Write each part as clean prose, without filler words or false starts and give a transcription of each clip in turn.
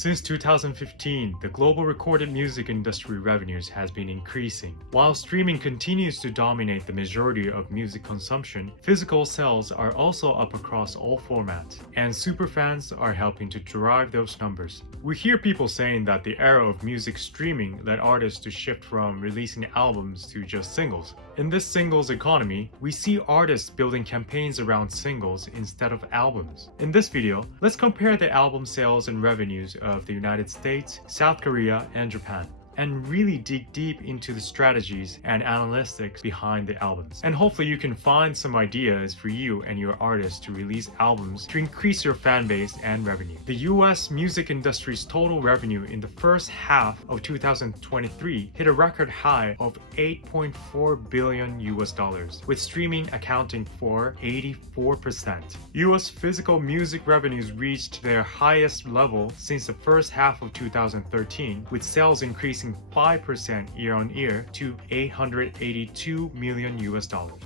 Since 2015, the global recorded music industry revenues has been increasing. While streaming continues to dominate the majority of music consumption, physical sales are also up across all formats, and superfans are helping to drive those numbers. We hear people saying that the era of music streaming led artists to shift from releasing albums to just singles. In this singles economy, we see artists building campaigns around singles instead of albums. In this video, let's compare the album sales and revenues of the United States, South Korea, and Japan, and really dig deep into the strategies and analytics behind the albums. And hopefully you can find some ideas for you and your artists to release albums to increase your fan base and revenue. The US music industry's total revenue in the first half of 2023 hit a record high of $8.4 billion, with streaming accounting for 84%. US physical music revenues reached their highest level since the first half of 2013, with sales increasing 5% year-on-year to $882 million.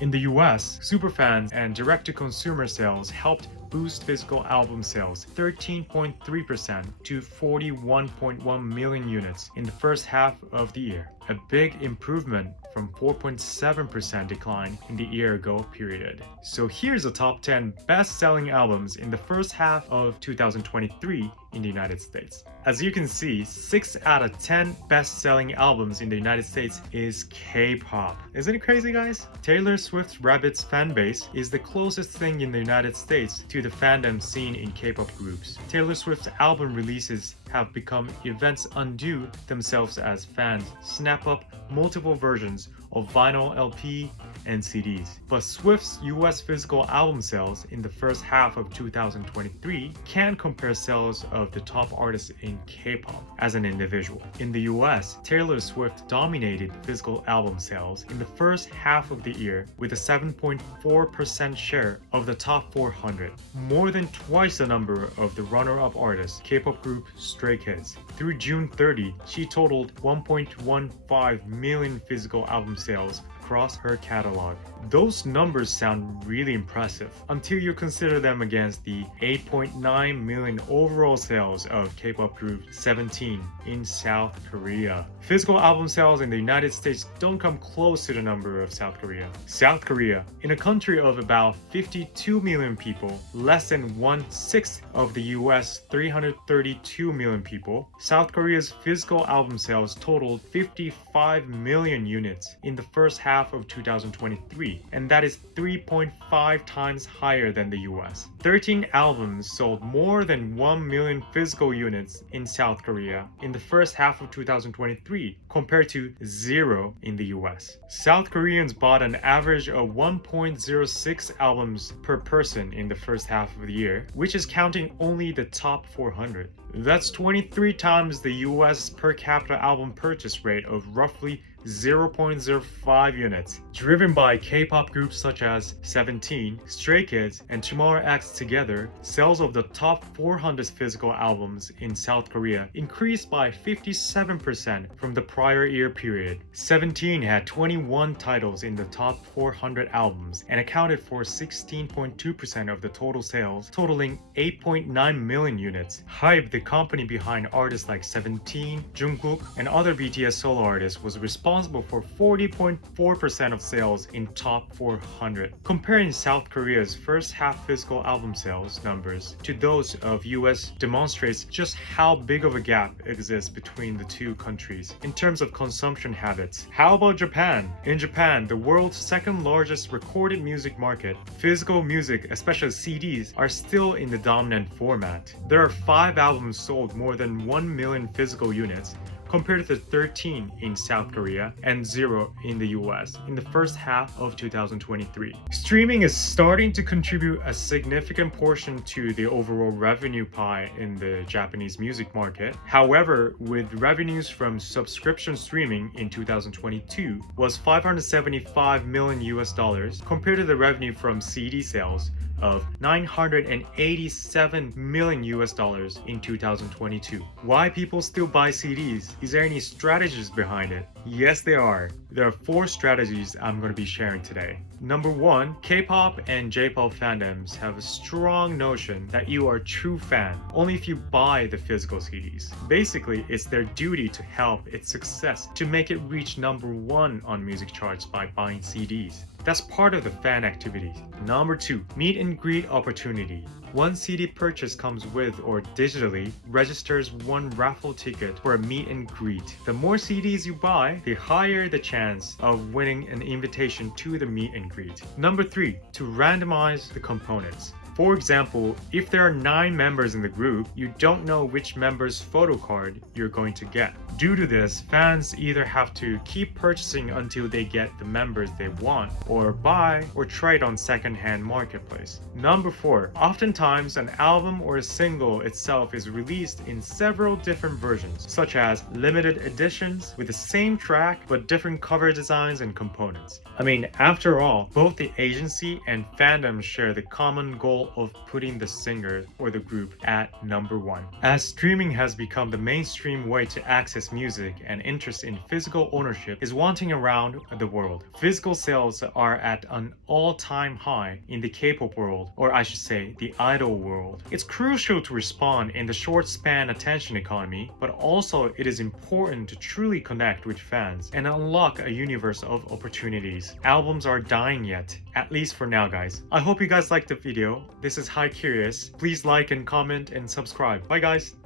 In the US, superfans and direct-to-consumer sales helped boost physical album sales 13.3% to 41.1 million units in the first half of the year, a big improvement from 4.7% decline in the year-ago period. So here's the top 10 best-selling albums in the first half of 2023 in the United States. As you can see, 6 out of 10 best-selling albums in the United States is K-pop. Isn't it crazy, guys? Taylor Swift's Rabbit's fan base is the closest thing in the United States to the fandom seen in K-pop groups. Taylor Swift's album releases have become events unto themselves as fans snap up multiple versions of vinyl LP and CDs. But Swift's US physical album sales in the first half of 2023 can't compare sales of the top artists in K-pop as an individual. In the US, Taylor Swift dominated physical album sales in the first half of the year with a 7.4% share of the top 400, more than twice the number of the runner-up artist, K-pop group Stray Kids. Through June 30, she totaled 1.15 million physical album sales across her catalog. Those numbers sound really impressive until you consider them against the 8.9 million overall sales of K-pop group 17 in South Korea. Physical album sales in the United States don't come close to the number of South Korea. South Korea, in a country of about 52 million people, less than 1/6 of the US 332 million people, South Korea's physical album sales totaled 55 million units in the first half of 2023, and that is 3.5 times higher than the US. 13 albums sold more than 1 million physical units in South Korea in the first half of 2023, compared to 0 in the US. South Koreans bought an average of 1.06 albums per person in the first half of the year, which is counting only the top 400. That's 23 times the US per capita album purchase rate of roughly 0.05 units. Driven by K-pop groups such as 17, Stray Kids, and Tomorrow X together, sales of the top 400 physical albums in South Korea increased by 57% from the prior year period. 17 had 21 titles in the top 400 albums and accounted for 16.2% of the total sales, totaling 8.9 million units. HYBE, the company behind artists like 17, Jungkook, and other BTS solo artists, was responsible for 40.4% of sales in top 400. Comparing South Korea's first half physical album sales numbers to those of US demonstrates just how big of a gap exists between the two countries in terms of consumption habits. How about Japan? In Japan, the world's second largest recorded music market, physical music, especially CDs, are still in the dominant format. There are 5 albums sold more than 1 million physical units, compared to 13 in South Korea and 0 in the US in the first half of 2023. Streaming is starting to contribute a significant portion to the overall revenue pie in the Japanese music market. However, with revenues from subscription streaming in 2022 was $575 million compared to the revenue from CD sales of $987 million in 2022. Why people still buy CDs? Is there any strategies behind it? Yes, they are. There are 4 strategies I'm going to be sharing today. Number 1, K-pop and J-pop fandoms have a strong notion that you are a true fan only if you buy the physical CDs. Basically, it's their duty to help its success to make it reach number 1 on music charts by buying CDs. That's part of the fan activity. Number 2, meet and greet opportunity. One CD purchase comes with or digitally registers 1 raffle ticket for a meet and greet. The more CDs you buy, the higher the chance of winning an invitation to the meet and greet. Number 3, to randomize the components. For example, if there are 9 members in the group, you don't know which member's photo card you're going to get. Due to this, fans either have to keep purchasing until they get the members they want, or buy or trade on second-hand marketplace. Number 4, oftentimes an album or a single itself is released in several different versions, such as limited editions with the same track but different cover designs and components. I mean, after all, both the agency and fandom share the common goal of putting the singer or the group at number 1. As streaming has become the mainstream way to access music, and interest in physical ownership is wanting around the world. Physical sales are at an all-time high in the K-pop world, or I should say the idol world. It's crucial to respond in the short span attention economy, but also it is important to truly connect with fans and unlock a universe of opportunities. Albums are dying yet, at least for now, guys. I hope you guys liked the video. This is Hi Curious. Please like and comment and subscribe. Bye guys!